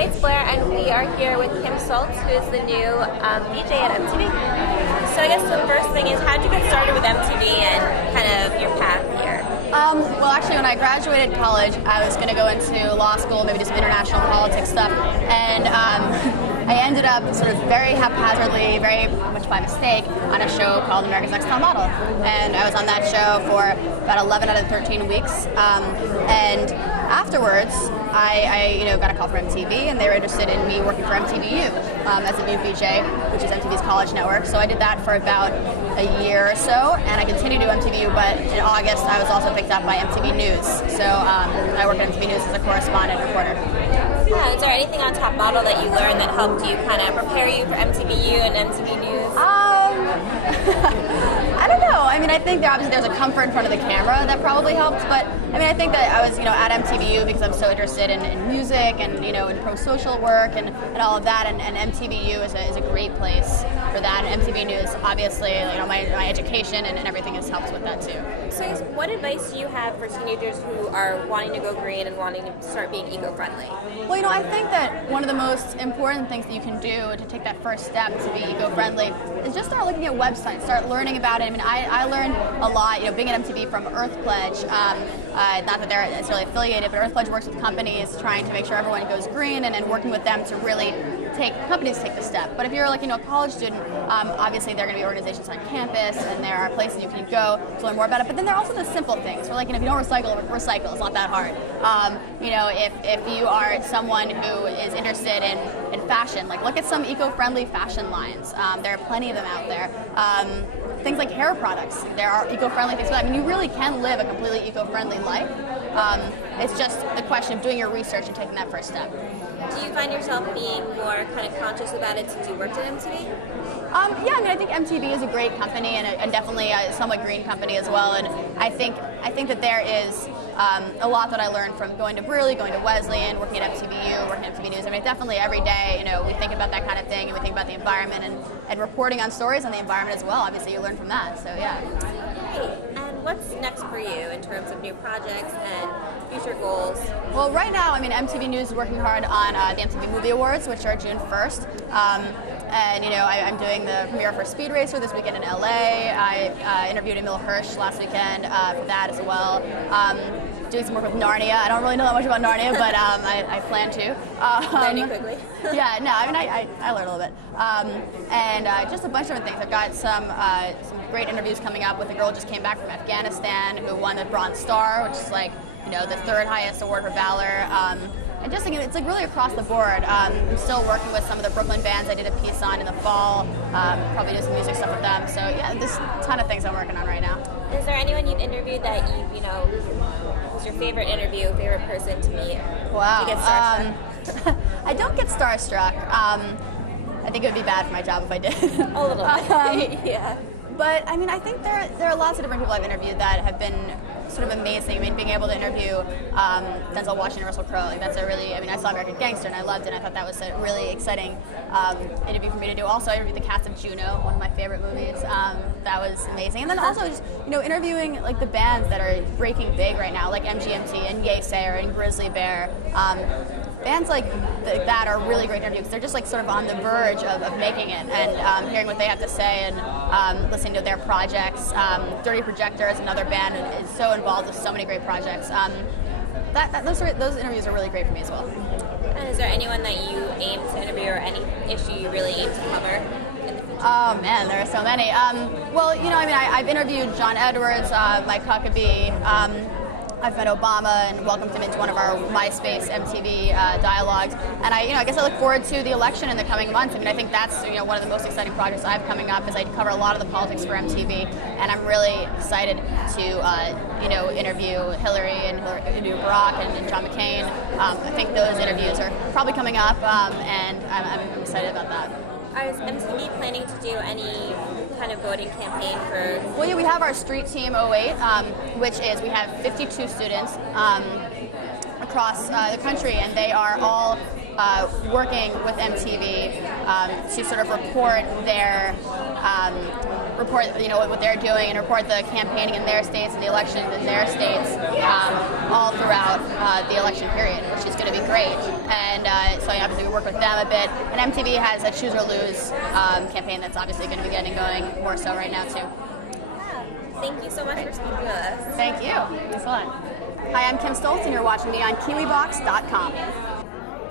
Hi, it's Blair, and we are here with Kim Stolz, who is the new DJ at MTV. So I guess the first thing is, how did you get started with MTV and kind of your path here? Well, actually, when I graduated college, I was going to go into law school, maybe just international politics stuff, and I ended up sort of very haphazardly, very much by mistake, on a show called America's Next Top Model. And I was on that show for about 11 out of 13 weeks, and afterwards, I got a call from MTV, and they were interested in me working for MTVU as a new VJ, which is MTV's college network. So I did that for about a year or so, and I continued to do MTVU, but in August I was also picked up by MTV News. So I work at MTV News as a correspondent reporter. Yeah, is there anything on Top Model that you learned that helped you kind of prepare you for MTVU and MTV News? I don't know. I mean, I think there's a comfort in front of the camera that probably helped, but I mean, I think that I was, at MTVU because I'm so interested in music and, in pro-social work and all of that, and MTVU is a great place for that, and MTV News, obviously, my education and everything helps with that too. So what advice do you have for teenagers who are wanting to go green and wanting to start being eco-friendly? Well, I think that one of the most important things that you can do to take that first step to be eco-friendly is just start looking at websites, start learning about it. I mean, I learned a lot, being at MTV from Earth Pledge. Not that they're necessarily affiliated, but Earth Pledge works with companies trying to make sure everyone goes green and working with them to really companies take the step. But if you're a college student, obviously there are going to be organizations on campus, and there are places you can go to learn more about it. But then there are also the simple things. Where if you don't recycle, it's not that hard. If you are someone who is interested in fashion, look at some eco-friendly fashion lines. There are plenty of them out there. Things like hair products. There are eco-friendly things for that. I mean, you really can live a completely eco-friendly life. It's just the question of doing your research and taking that first step. Do you find yourself being more kind of conscious about it since you worked at MTV? Yeah, I mean, I think MTV is a great company and definitely a somewhat green company as well. And I think that there is a lot that I learned from going to Brearley, going to Wesleyan, working at MTVU, working at MTV News. I mean, definitely every day, we think about that kind of thing, and we think about the environment and reporting on stories on the environment as well. Obviously, you learn from that. So yeah. Great. And what's next for you in terms of new projects and future goals? Well, right now, I mean, MTV News is working hard on the MTV Movie Awards, which are June 1st. And, I'm doing the premiere for Speed Racer this weekend in LA. I interviewed Emil Hirsch last weekend for that as well. Doing some work with Narnia. I don't really know that much about Narnia, but I plan to. Learning quickly. Yeah, no, I mean, I learned a little bit. And just a bunch of different things. I've got some great interviews coming up with a girl who just came back from Afghanistan who won the Bronze Star, which is the third highest award for valor. And just it's really across the board. I'm still working with some of the Brooklyn bands I did a piece on in the fall. Probably do some music stuff with them. So yeah, there's a ton of things I'm working on right now. Is there anyone you've interviewed that was your favorite interview, favorite person to meet? Wow. Do you get starstruck? I don't get starstruck. I think it would be bad for my job if I did. A little bit. Yeah. But I mean, I think there are lots of different people I've interviewed that have been sort of amazing. I mean, being able to interview Denzel Washington and Russell Crowe, that's I saw American Gangster and I loved it, and I thought that was a really exciting interview for me to do. Also, I interviewed the cast of Juno, one of my favorite movies. That was amazing. And then also just, interviewing the bands that are breaking big right now, like MGMT and Yesayer and Grizzly Bear. Bands like that are really great interviews. They're just sort of on the verge of making it, and hearing what they have to say and listening to their projects. Dirty Projector is another band and is so involved with so many great projects. Those interviews are really great for me as well. And is there anyone that you aim to interview or any issue you really aim to cover in the future? Oh man, there are so many. I've interviewed John Edwards, Mike Huckabee. I've met Obama and welcomed him into one of our MySpace MTV dialogues, and I guess I look forward to the election in the coming months. I mean, I think that's one of the most exciting projects I have coming up, is I cover a lot of the politics for MTV, and I'm really excited to interview Hillary and interview Barack and John McCain. I think those interviews are probably coming up, and I'm excited about that. Is MTV planning to do any kind of voting campaign for? Well, yeah, we have our Street Team 08, which is we have 52 students across the country, and they are all working with MTV to sort of report what they're doing and report the campaigning in their states and the elections in their states all throughout the election period, which is going to be great. and so obviously we work with them a bit. And MTV has a Choose or Lose campaign that's obviously going to be getting going more so right now too. Yeah. Thank you so much for speaking with us. Thank you. Thanks a lot. Hi, I'm Kim Stolz, and you're watching me on Kiwiboxdotcom.